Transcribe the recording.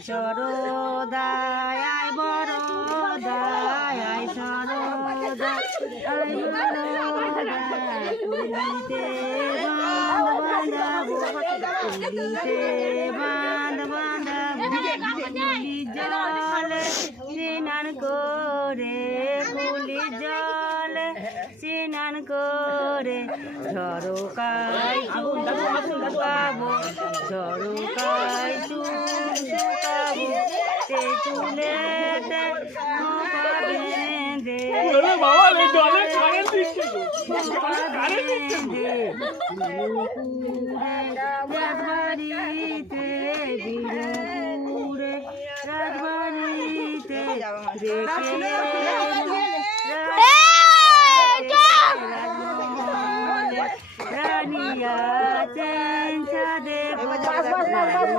সরদায় আয় বরদায় আয় সরদায় আয় বরদায় কুলিতে বাঁধ বাঁধাবো কুলিতে বাঁধ বাঁধাবো কুলি জলে স্নান করে কুলি জলে স্নান করে ঝরকায় চুল শুকাবো ঝরকায় চুল শুকাবো সে চুলেতে খোপা বেঁধে রাজবাড়িতে বিরপুরে রাজবাড়িতে রেখে